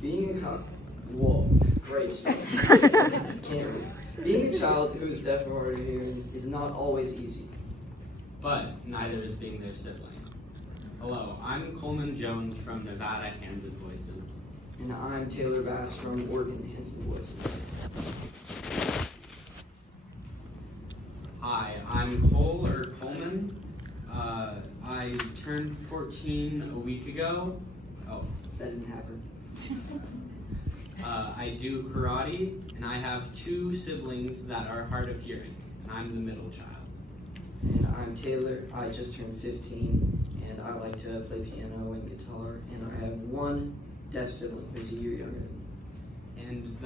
Being a whoa, great stuff. Can't read. Being a child who is deaf or hard of hearing is not always easy. But neither is being their sibling. Hello, I'm Coleman Jones from Nevada Hands and Voices. And I'm Taylor Hvass from Oregon Hands and Voices. Hi, I'm Coleman. I turned 14 a week ago. Oh, That didn't happen. I do karate, and I have 2 siblings that are hard of hearing, and I'm the middle child. And I'm Taylor. I just turned 15, and I like to play piano and guitar. And I have 1 deaf sibling who's a year younger than me. And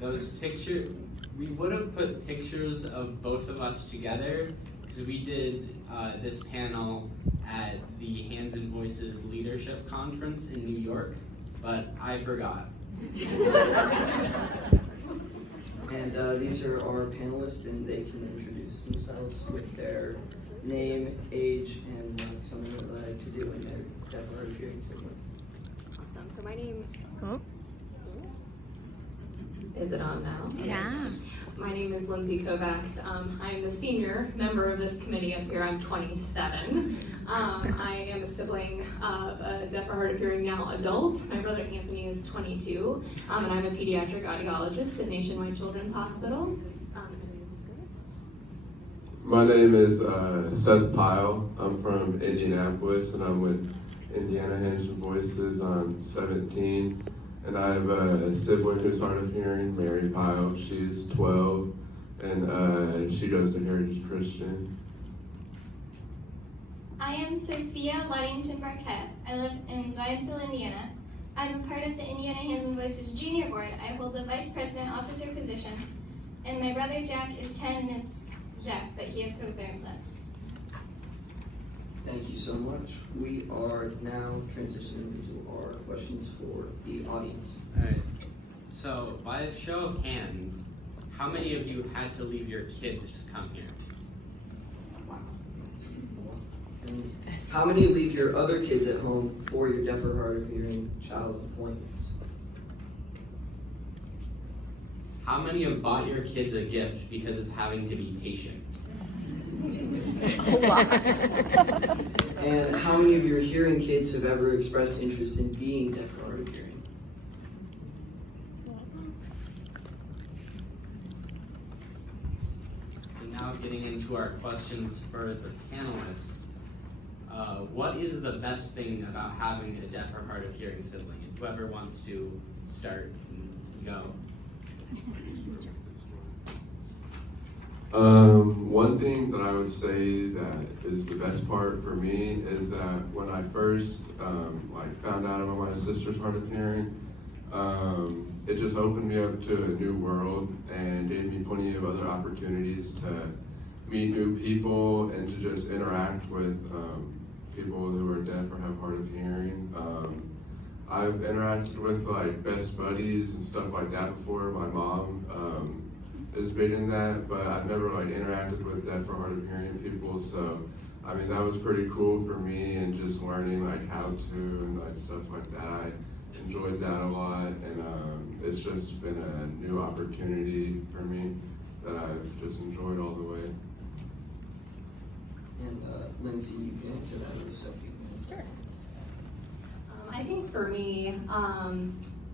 those pictures, we would have put pictures of both of us together because we did this panel at the Hands and Voices Leadership Conference in New York, but I forgot. And these are our panelists, and they can introduce themselves with their name, age, and something that they like to do in their deaf or hard of hearing sibling. Awesome. So my name is it on now? Yeah. My name is Lindsey Kovacs. I'm the senior member of this committee up here. I'm 27. I am a sibling of a deaf or hard of hearing now adult. My brother Anthony is 22, and I'm a pediatric audiologist at Nationwide Children's Hospital. My name is Seth Pyle. I'm from Indianapolis, and I'm with Indiana Hands and Voices. I'm 17. And I have a sibling who's hard of hearing, Mary Pyle. She's 12, and she goes to Heritage Christian. I am Sofia Ludington Barquet. I live in Zionsville, Indiana. I'm a part of the Indiana Hands and Voices Junior Board. I hold the Vice President Officer position. And my brother Jack is 10 and is deaf, but he has some clear implants. Thank you so much. We are now transitioning into our questions for the audience. Alright, so by a show of hands, how many of you had to leave your kids to come here? Wow. And how many leave your other kids at home for your deaf or hard of hearing child's appointments? How many have bought your kids a gift because of having to be patient? A lot. And how many of your hearing kids have ever expressed interest in being deaf or hard of hearing? And now getting into our questions for the panelists. What is the best thing about having a deaf or hard of hearing sibling? And whoever wants to start and go. One thing that I would say that is the best part for me is that when I first found out about my sister's hard of hearing, it just opened me up to a new world and gave me plenty of other opportunities to meet new people and to just interact with people who are deaf or have hard of hearing. I've interacted with best buddies and stuff like that before. My mom is big in that, but I've never interacted with deaf or hard of hearing people, so I mean that was pretty cool for me, and just learning how to and stuff like that. I enjoyed that a lot, and it's just been a new opportunity for me that I've just enjoyed all the way. And Lindsey, you can answer that with Sophie. Sure. I think for me,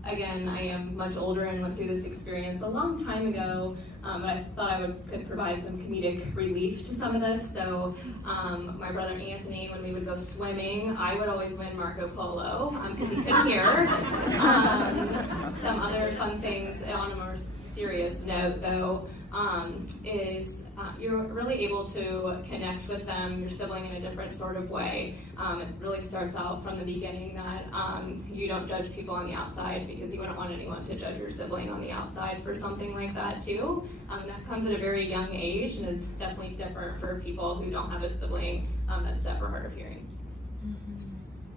again, I am much older and went through this experience a long time ago, but I thought I could provide some comedic relief to some of this. So my brother Anthony, when we would go swimming, I would always win Marco Polo because he couldn't hear. Some other fun things on a more serious note, though, is you're really able to connect with them, your sibling, in a different sort of way. It really starts out from the beginning that you don't judge people on the outside, because you wouldn't want anyone to judge your sibling on the outside for something like that too. That comes at a very young age and is definitely different for people who don't have a sibling that's deaf or hard of hearing.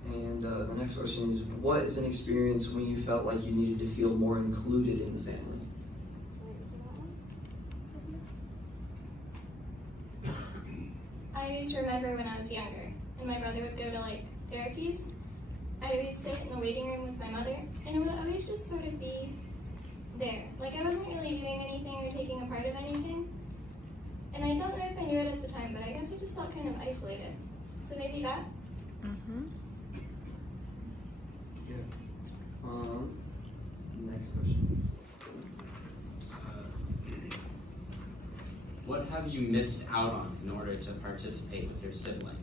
And the next question is, what is an experience when you felt like you needed to feel more included in the family? I just remember when I was younger and my brother would go to therapies, I I'd always sit in the waiting room with my mother, and it would always just sort of be there. Like, I wasn't really doing anything or taking a part of anything. And I don't know if I knew it at the time, but I guess I just felt kind of isolated. So maybe that? Mm-hmm. Yeah. Next question. What have you missed out on in order to participate with your sibling?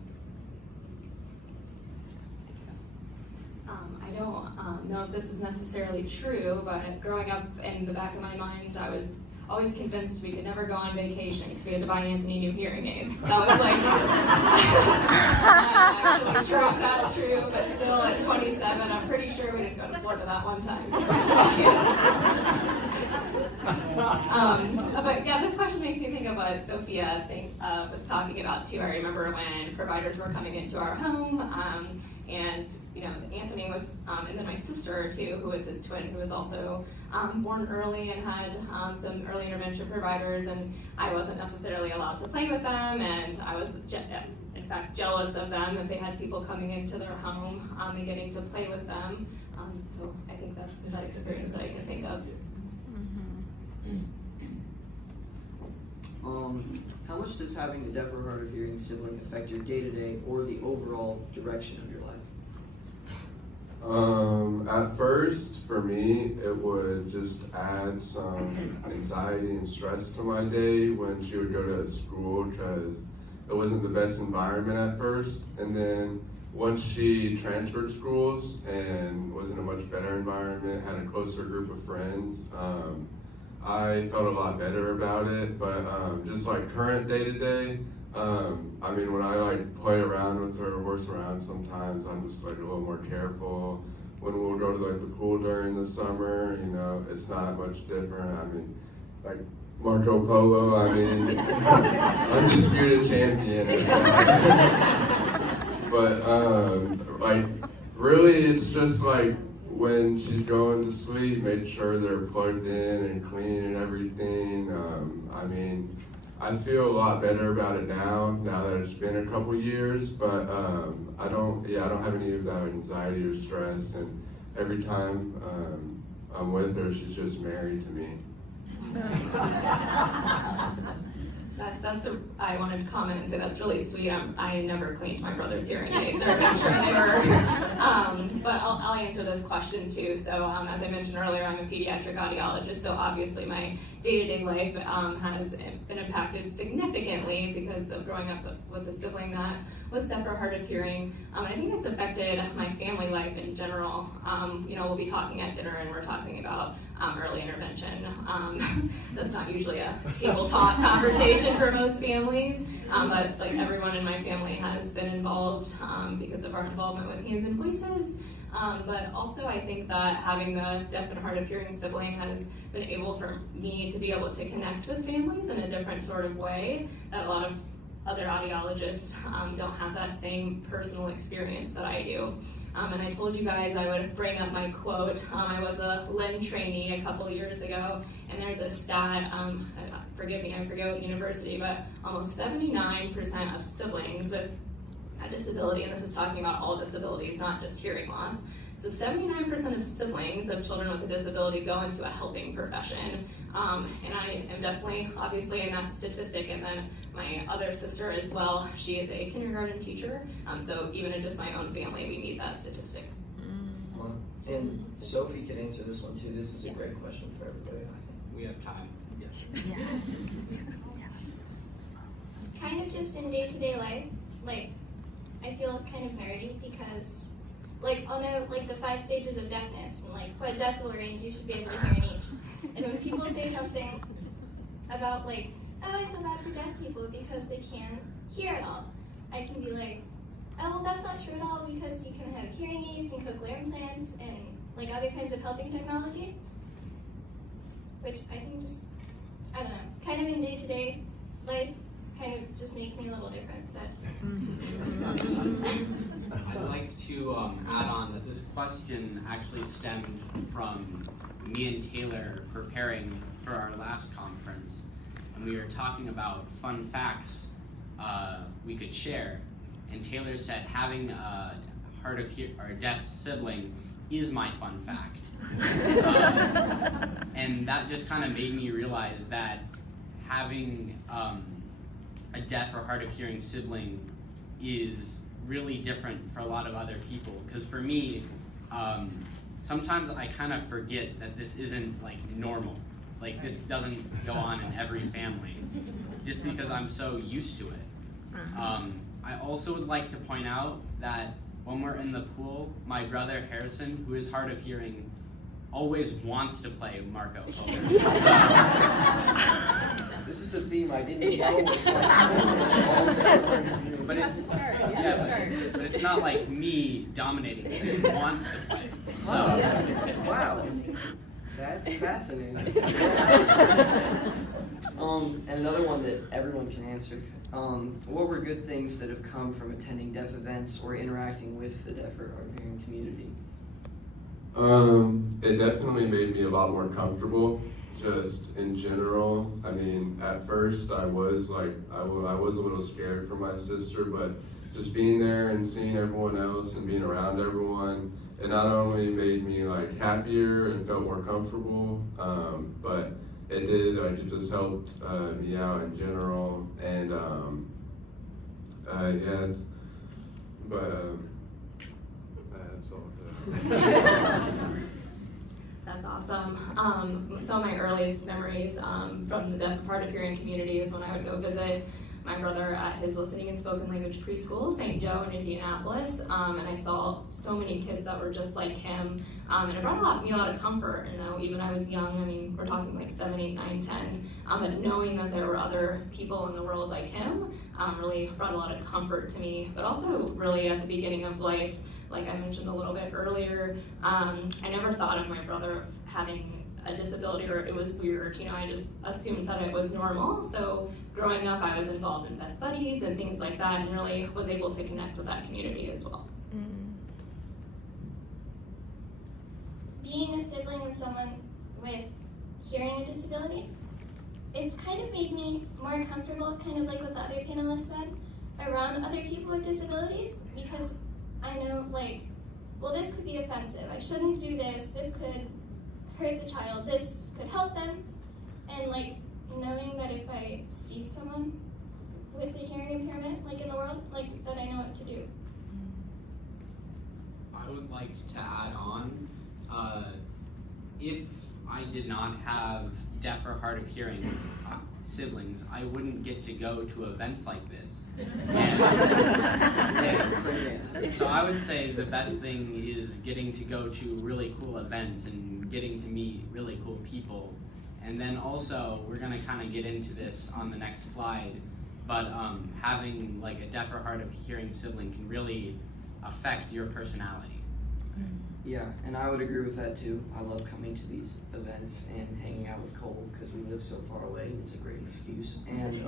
I don't know if this is necessarily true, but growing up in the back of my mind, I was always convinced we could never go on vacation because we had to buy Anthony new hearing aids. That was like, I'm not actually sure if that's true, but still at 27, I'm pretty sure we didn't go to Florida that one time. But yeah, this question makes me think of what Sofia was talking about too. I remember when providers were coming into our home, and you know, Anthony was, and then my sister too, who was his twin, who was also born early and had some early intervention providers, and I wasn't necessarily allowed to play with them, and I was in fact jealous of them that they had people coming into their home and getting to play with them. So I think that's that experience that I can think of. How much does having a deaf or hard of hearing sibling affect your day-to-day or the overall direction of your life? At first, for me, it would just add some anxiety and stress to my day when she would go to school because it wasn't the best environment at first. And then once she transferred schools and was in a much better environment, had a closer group of friends, I felt a lot better about it. But just like current day-to-day, I mean, when I like play around with her or horse around sometimes, I'm just like a little more careful. When we'll go to like the pool during the summer, you know, it's not much different. I mean, like Marco Polo, I mean, undisputed champion. But like, really, it's just like when she's going to sleep, make sure they're plugged in and clean and everything. I mean, I feel a lot better about it now that it's been a couple years, but I don't have any of that anxiety or stress, and every time I'm with her, she's just married to me. I wanted to comment and say that's really sweet. I never cleaned my brother's hearing aids, or I'm sure never. But I'll answer this question too. So as I mentioned earlier, I'm a pediatric audiologist, so obviously my day-to-day life has been impacted significantly because of growing up with a sibling that was deaf or hard of hearing. And I think it's affected my family life in general. You know, we'll be talking at dinner and we're talking about early intervention. That's not usually a table talk conversation for most families, but like everyone in my family has been involved because of our involvement with Hands and Voices. But also I think that having the deaf and hard of hearing sibling has been able for me to be able to connect with families in a different sort of way that a lot of other audiologists don't have that same personal experience that I do. And I told you guys I would bring up my quote. I was a Lynn trainee a couple years ago, and there's a stat, forgive me, I forget what university, but almost 79% of siblings with a disability, and this is talking about all disabilities, not just hearing loss. So 79% of siblings of children with a disability go into a helping profession. And I am definitely, obviously, in that statistic. And then my other sister as well, she is a kindergarten teacher. So even in just my own family, we meet that statistic. And Sophie could answer this one too. This is a great question for everybody, I think. We have time. Yes. Yes. Kind of just in day-to-day life, like, I feel kind of nerdy because, like, I'll know, like, the 5 stages of deafness and, like, what decibel range you should be able to hear in each. And when people say something about, like, oh, I feel bad for deaf people because they can't hear at all, I can be like, oh, well, that's not true at all because you can have hearing aids and cochlear implants and, like, other kinds of helping technology, which I think just, I don't know, kind of in day-to-day life, kind of just makes me a little different. But I'd like to add on that this question actually stemmed from me and Taylor preparing for our last conference, and we were talking about fun facts we could share. And Taylor said having a or deaf sibling is my fun fact. And that just kind of made me realize that having a deaf or hard of hearing sibling is really different for a lot of other people. Because for me, sometimes I kind of forget that this isn't like normal. Like this doesn't go on in every family, just because I'm so used to it. I also would like to point out that when we're in the pool, my brother Harrison, who is hard of hearing, always wants to play Marco Kovacs. This is a theme I didn't know was But but it's not like me dominating him. He wants to play. So. Wow, that's fascinating. And another one that everyone can answer. What were good things that have come from attending deaf events or interacting with the deaf or hard of hearing community? It definitely made me a lot more comfortable, just in general. I mean, at first I was like, I was a little scared for my sister, but just being there and seeing everyone else and being around everyone, it not only made me like happier and felt more comfortable, but it did, like, it just helped me out in general, and yeah, but that's all. That's awesome. Some of my earliest memories from the deaf and hard of hearing community is when I would go visit my brother at his listening and spoken language preschool, St. Joe in Indianapolis, and I saw so many kids that were just like him, and it brought me a lot of comfort. You know, even I was young, I mean, we're talking like 7, 8, 9, 10, but knowing that there were other people in the world like him really brought a lot of comfort to me, but also really at the beginning of life, like I mentioned a little bit earlier, I never thought of my brother having a disability, or it was weird, you know, I just assumed that it was normal. So growing up, I was involved in Best Buddies and things like that, and really was able to connect with that community as well. Being a sibling with someone with hearing a disability, it's kind of made me more comfortable, kind of like what the other panelists said, around other people with disabilities, because I know, like, well, this could be offensive, I shouldn't do this could hurt the child, this could help them, and like knowing that if I see someone with a hearing impairment, like in the world, like that I know what to do. I would like to add on, if I did not have deaf or hard of hearing siblings, I wouldn't get to go to events like this. So I would say the best thing is getting to go to really cool events and getting to meet really cool people. And then also, we're gonna kind of get into this on the next slide, but having like a deaf or hard of hearing sibling can really affect your personality. Yeah, and I would agree with that too. I love coming to these events and hanging out with Cole because we live so far away. It's a great excuse. And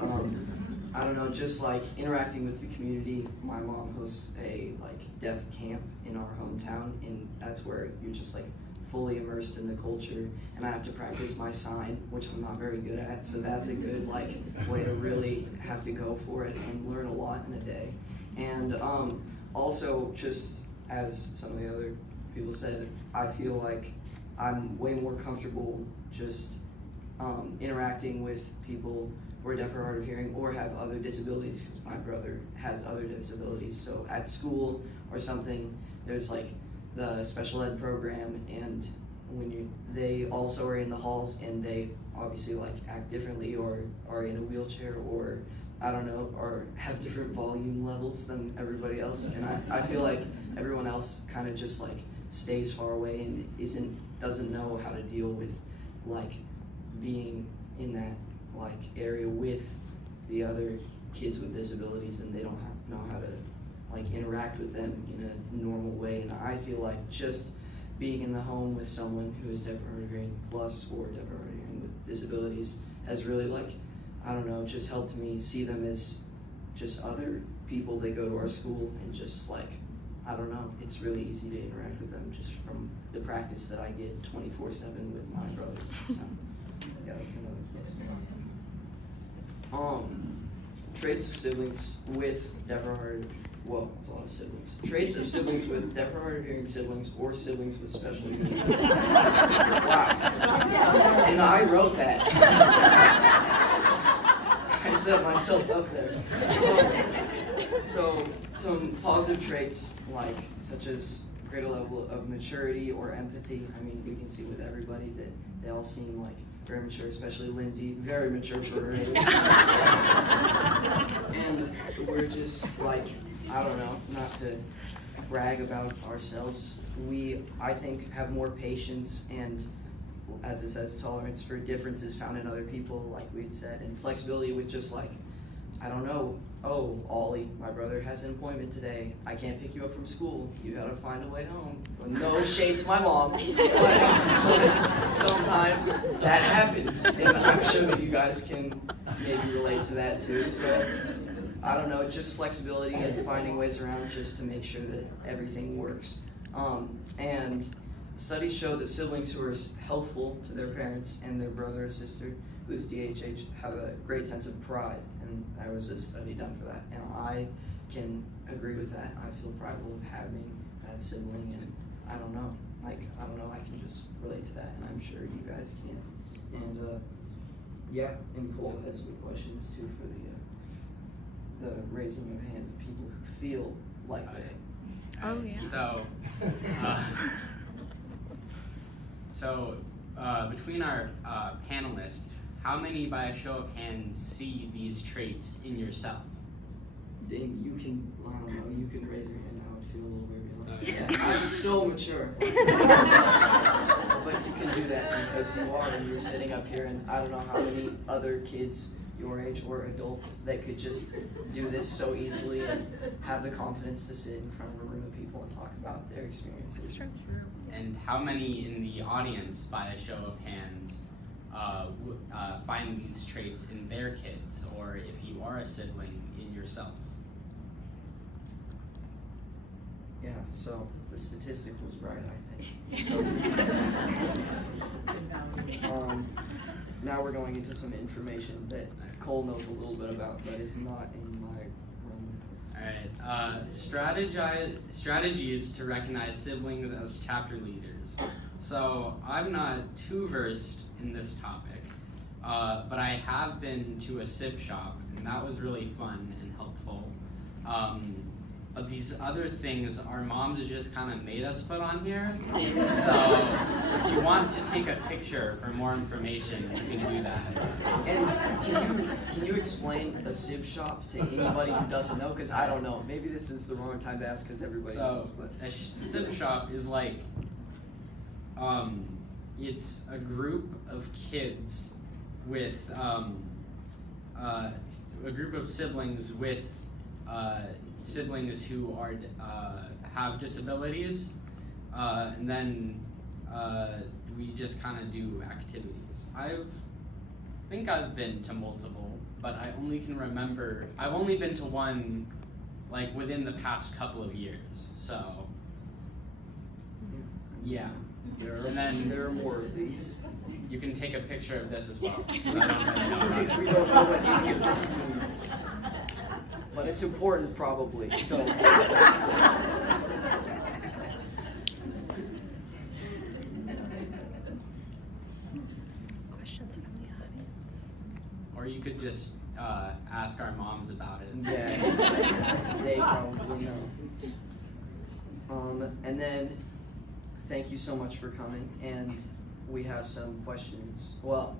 I don't know, just like interacting with the community. My mom hosts a like deaf camp in our hometown, and that's where you're just like fully immersed in the culture. And I have to practice my sign, which I'm not very good at. So that's a good like way to really have to go for it and learn a lot in a day. And also, just as some of the other people said, I feel like I'm way more comfortable just interacting with people who are deaf or hard of hearing or have other disabilities, because my brother has other disabilities. So at school or something, there's like the special ed program, and when they also are in the halls and they obviously like act differently or are in a wheelchair or I don't know, or have different volume levels than everybody else. And I feel like everyone else kind of just like stays far away and doesn't know how to deal with like being in that like area with the other kids with disabilities, and they don't know how to like interact with them in a normal way. And I feel like just being in the home with someone who is deaf or hard of hearing plus or deaf or hard of hearing with disabilities has really like, I don't know, just helped me see them as just other people that go to our school, and just like, I don't know, it's really easy to interact with them just from the practice that I get 24/7 with my brother. So, yeah, that's another question. Traits of siblings with deaf or hard Whoa, that's a lot of siblings. Traits of siblings with deaf or hard of hearing siblings or siblings with special needs. Wow. And I wrote that. I set myself up there. So some positive traits such as greater level of maturity or empathy. I mean, we can see with everybody that they all seem like very mature, especially Lindsey, very mature for her age. And we're just I don't know, not to brag about ourselves, we, I think, have more patience and, as it says, tolerance for differences found in other people, like we'd said, and flexibility with just I don't know, oh, Ollie, my brother has an appointment today. I can't pick you up from school. You gotta find a way home. Well, no shade to my mom, but sometimes that happens, and I'm sure that you guys can maybe relate to that too. So, I don't know, just flexibility and finding ways around just to make sure that everything works. And studies show that siblings who are helpful to their parents and their brother or sister who is DHH have a great sense of pride, and there was a study done for that, and I can agree with that. I feel prideful of having that sibling, and I don't know, I can just relate to that, and I'm sure you guys can. And yeah, and Cole has some questions too for the raising of hands of people who feel like that. Oh yeah. So between our panelists, how many, by a show of hands, see these traits in yourself? Dang, you can, I don't know, you can raise your hand now. I would feel a little weird. Yeah. I'm so mature. But you can do that because you are, and you're sitting up here, and I don't know how many other kids your age or adults that could just do this so easily and have the confidence to sit in front of a room of people and talk about their experiences. And how many in the audience, by a show of hands, find these traits in their kids, or if you are a sibling, in yourself? Yeah, so the statistic was right, I think. So, now we're going into some information that Cole knows a little bit about, but is not in my room. Alright, strategies to recognize siblings as chapter leaders. So I'm not too versed in this topic, but I have been to a sib shop, and that was really fun and helpful. But these other things our moms just kind of made us put on here. So if you want to take a picture for more information, you can do that. And can you explain a sib shop to anybody who doesn't know? Because I don't know. Maybe this is the wrong time to ask because everybody knows. But A sib shop is it's a group of kids with a group of siblings with siblings who are have disabilities, and then we just kind of do activities. I think I've been to multiple, but I only can remember, I've only been to one within the past couple of years, so yeah. And then there are more of these. you can take a picture of this as well, 'cause I don't really know about We it. don't know what any of this means. But it's important, probably. So. Questions from the audience. Or you could just ask our moms about it. Yeah, they probably know. And then, thank you so much for coming. And we have some questions. Well,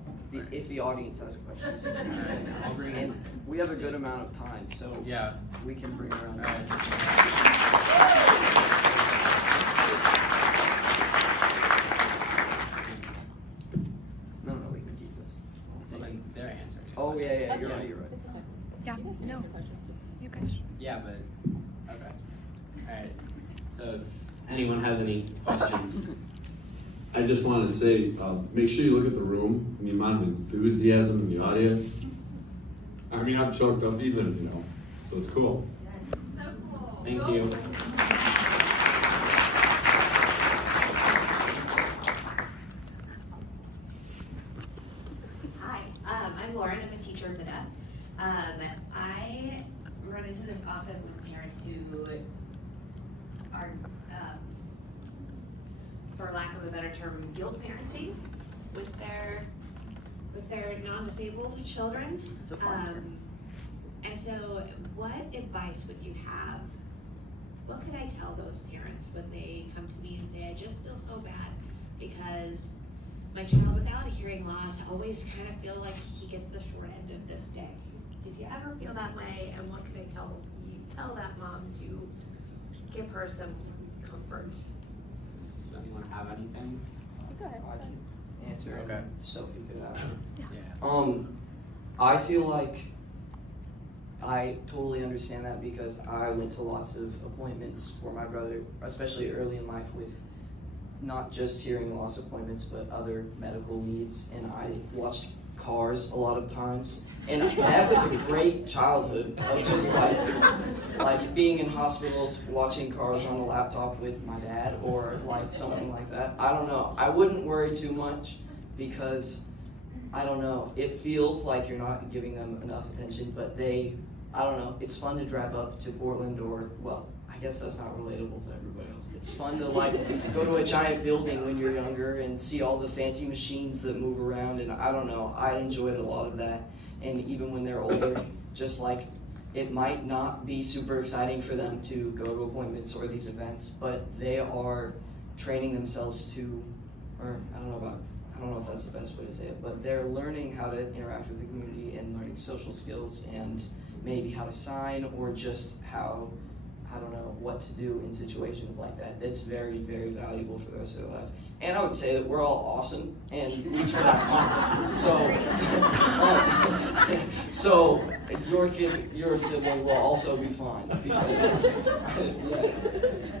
if the audience has questions, I'll bring and we have a good amount of time, so Yeah. we can bring around. All right. No, we can keep this. Well, then their answer. Oh yeah, you're right. Yeah, no. You guys. Yeah, but okay. All right. So if anyone has any questions. I just want to say, make sure you look at the room and the amount of enthusiasm in the audience. I mean, I'm choked up even, so it's cool. Thank you. Hi, I'm Lauren. I'm a teacher of the deaf. I run into this often with parents who are, for lack of a better term, guilt parenting with their non-disabled children. It's a fun term. And so, what advice would you have? What could I tell those parents when they come to me and say, I just feel so bad because my child without a hearing loss always kind of feel like he gets the short end of the stick. Did you ever feel that way? And what could I tell that mom to give her some comfort? Does anyone have anything? I can answer. Okay. Sophie could have. Yeah. I feel like I totally understand that because I went to lots of appointments for my brother, especially early in life, with not just hearing loss appointments, but other medical needs. And I watched Cars a lot of times. And that was a great childhood of just like being in hospitals, watching Cars on a laptop with my dad or like something like that. I don't know. I wouldn't worry too much because I don't know. It feels like you're not giving them enough attention, but I don't know. It's fun to drive up to Portland or, well, I guess that's not relatable to everybody else. It's fun to like go to a giant building when you're younger and see all the fancy machines that move around, and I don't know. I enjoyed a lot of that. And even when they're older, just like it might not be super exciting for them to go to appointments or these events, but they are training themselves to, or I don't know if that's the best way to say it, but they're learning how to interact with the community and learning social skills and maybe how to sign or just how, I don't know, what to do in situations like that. That's very, very valuable for the rest of their life. And I would say that we're all awesome and we turn out fine. So your kid, your sibling will also be fine because yeah,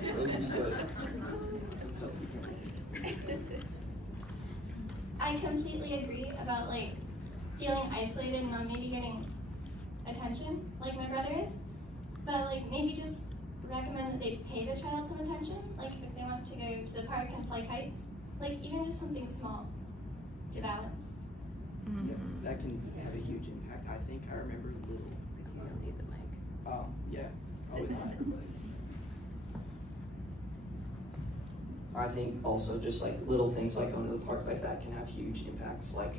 it'll be good. So, I completely agree about like feeling isolated and not maybe getting attention like my brother is, but like maybe just recommend that they pay the child some attention, like if they want to go to the park and fly kites, like even just something small to balance. yeah, that can have a huge impact. I think I remember little. You don't need the mic. Yeah, probably not. I think also just like little things like going to the park like that can have huge impacts. Like,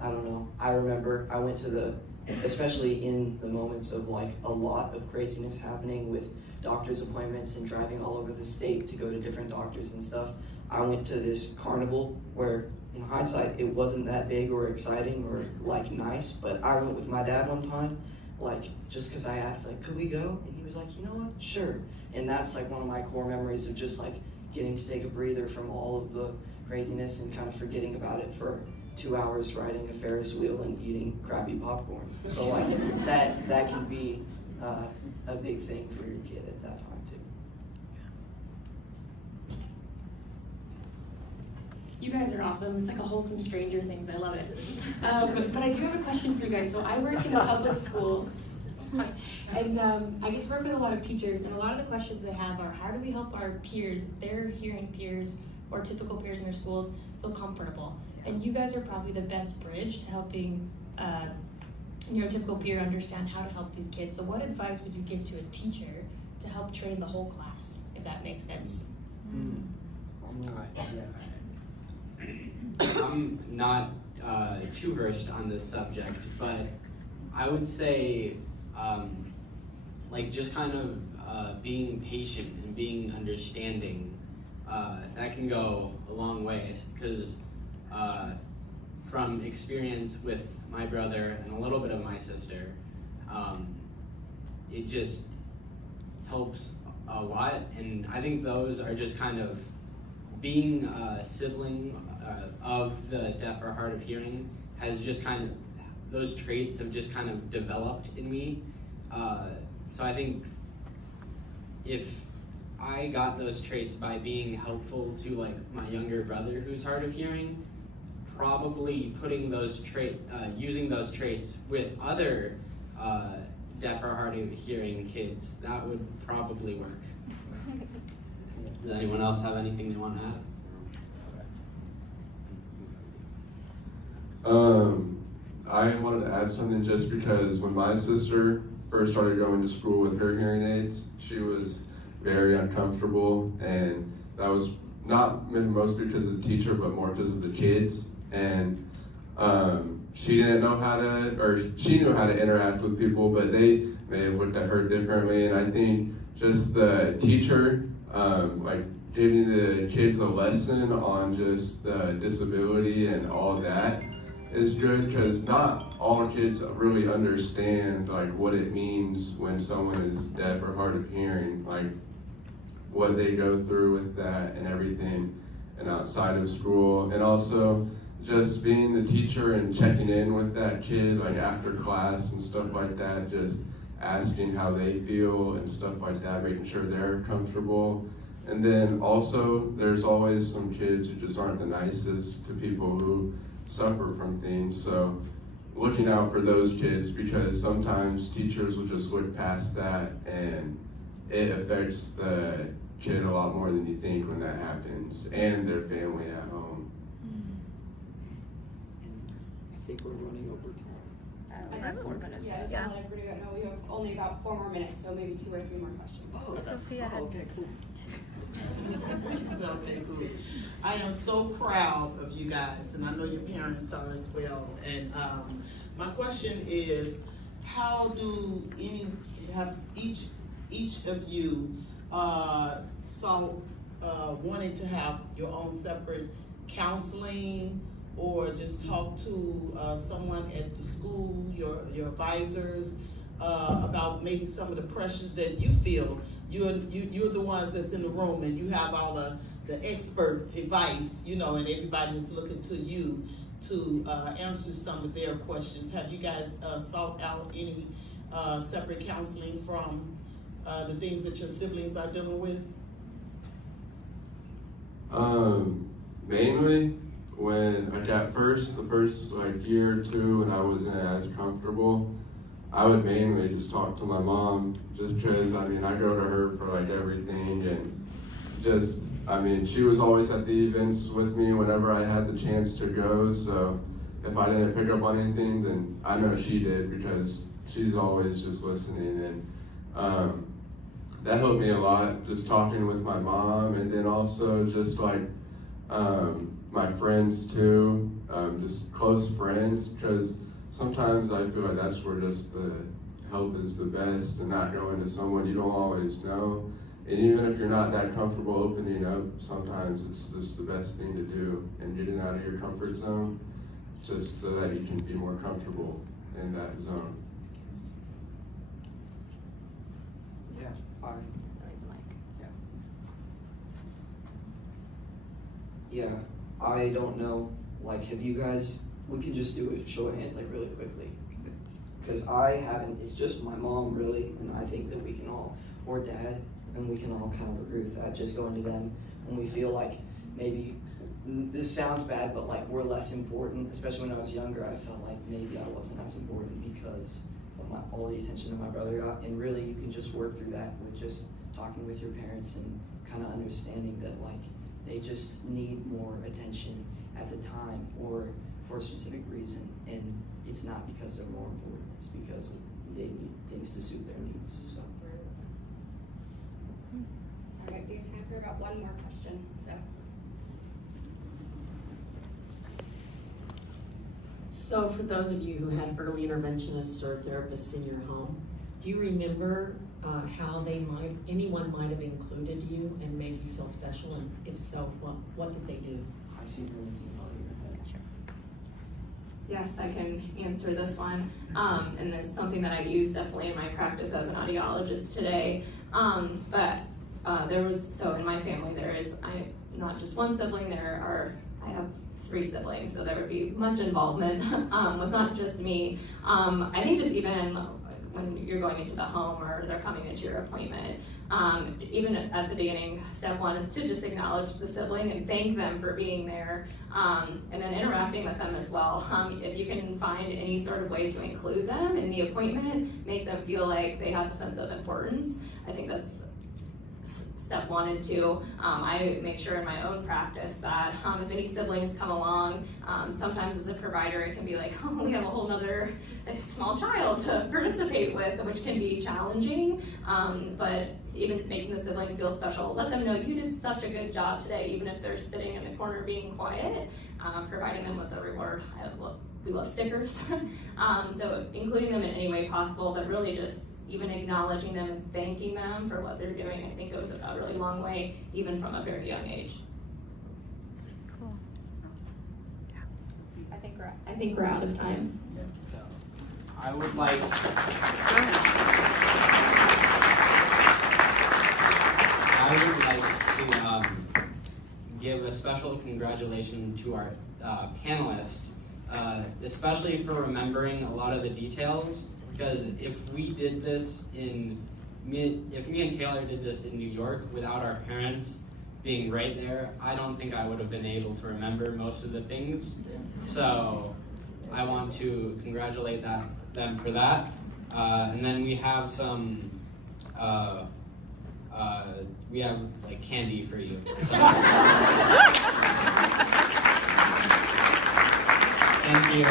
I don't know, I remember I went to especially in the moments of like a lot of craziness happening with doctor's appointments and driving all over the state to go to different doctors and stuff. I went to this carnival where in hindsight it wasn't that big or exciting or like nice, but I went with my dad one time, like just because I asked like, could we go? And he was like, you know what, sure. And that's like one of my core memories of just like getting to take a breather from all of the craziness and kind of forgetting about it for 2 hours riding a Ferris wheel and eating crappy popcorn. So like that can be a big thing for your kid at that time too. You guys are awesome. It's like a wholesome Stranger Things. I love it. But I do have a question for you guys. So I work in a public school, and I get to work with a lot of teachers, and a lot of the questions they have are, how do we help our peers, their hearing peers, or typical peers in their schools, feel comfortable? And you guys are probably the best bridge to helping neurotypical peer understand how to help these kids. So what advice would you give to a teacher to help train the whole class, if that makes sense? I'm not too versed on this subject, but I would say like just kind of being patient and being understanding, that can go a long way, because from experience with my brother and a little bit of my sister, it just helps a lot. And I think those are just kind of being a sibling of the deaf or hard of hearing has just kind of, those traits have just kind of developed in me. So I think if I got those traits by being helpful to like my younger brother who's hard of hearing, probably putting those using those traits with other deaf or hard of hearing kids, that would probably work. Does anyone else have anything they want to add? I wanted to add something just because when my sister first started going to school with her hearing aids, she was very uncomfortable, and that was not mostly because of the teacher, but more because of the kids. And she didn't know how to, or she knew how to interact with people, but they may have looked at her differently. And I think just the teacher, like giving the kids a lesson on just the disability and all that is good, because not all kids really understand like what it means when someone is deaf or hard of hearing, like what they go through with that and everything, and outside of school. And also just being the teacher and checking in with that kid like after class and stuff like that, just asking how they feel and stuff like that, making sure they're comfortable. And then also there's always some kids who just aren't the nicest to people who suffer from things, so looking out for those kids, because sometimes teachers will just look past that and it affects the kid a lot more than you think when that happens, and their family at home. I think we're running over time. I have 4 minutes. Yeah, I just want to let everybody know we have only about 4 more minutes, so maybe 2 or 3 more questions. Oh, Sofia had okay, cool. Okay, cool. I am so proud of you guys, and I know your parents are as well. And my question is, how do each of you wanting to have your own separate counseling, or just talk to someone at the school, your advisors, about maybe some of the pressures that you feel? You're the ones that's in the room, and you have all the expert advice, you know, and everybody is looking to you to answer some of their questions. Have you guys sought out any separate counseling from the things that your siblings are dealing with? Mainly when I got the first like year or two, when I wasn't as comfortable, I would mainly just talk to my mom, just because, I mean, I go to her for like everything, and just, I mean, she was always at the events with me whenever I had the chance to go, so if I didn't pick up on anything, then I know she did, because she's always just listening. And that helped me a lot, just talking with my mom, and then also just like my friends too, just close friends, because sometimes I feel like that's where just the help is the best, and not going to someone you don't always know. And even if you're not that comfortable opening up, sometimes it's just the best thing to do, and getting out of your comfort zone, just so that you can be more comfortable in that zone. Yeah, yeah, I don't know, like, have you guys, we can just do a show of hands, like, really quickly. Because I haven't, it's just my mom, really, and I think that we can all, or dad, and we can all kind of agree with that, just going to them when we feel like maybe, this sounds bad, but like we're less important. Especially when I was younger, I felt like maybe I wasn't as important because of all the attention that my brother got. And really, you can just work through that with just talking with your parents and kind of understanding that like they just need more attention at the time or for a specific reason. And it's not because they're more important, it's because they need things to suit their needs. So. All right, we have time for about 1 more question. So for those of you who had early interventionists or therapists in your home, do you remember how anyone might have included you and made you feel special? And if so, what did they do? I see Lindsey nodding her head. Yes, I can answer this one. And it's something that I use definitely in my practice as an audiologist today. There was, so in my family, there is not just one sibling, I have 3 siblings, so there would be much involvement with not just me. I think just even when you're going into the home or they're coming into your appointment, even at the beginning, step 1 is to just acknowledge the sibling and thank them for being there, and then interacting with them as well. If you can find any sort of way to include them in the appointment, make them feel like they have a sense of importance, I think that's Step wanted to, I make sure in my own practice that if any siblings come along, sometimes as a provider it can be like, oh, we have a whole nother small child to participate with, which can be challenging, but even making the sibling feel special, let them know you did such a good job today, even if they're sitting in the corner being quiet, providing them with a reward. We love stickers, so including them in any way possible, but really just even acknowledging them and thanking them for what they're doing, I think goes a really long way, even from a very young age. Cool. I think we're out of time. So I would like. I would like to give a special congratulations to our panelists, especially for remembering a lot of the details. Because if we did this if me and Taylor did this in New York without our parents being right there, I don't think I would have been able to remember most of the things. So I want to congratulate them for that. And then we have some, we have like candy for you. So. Thank you.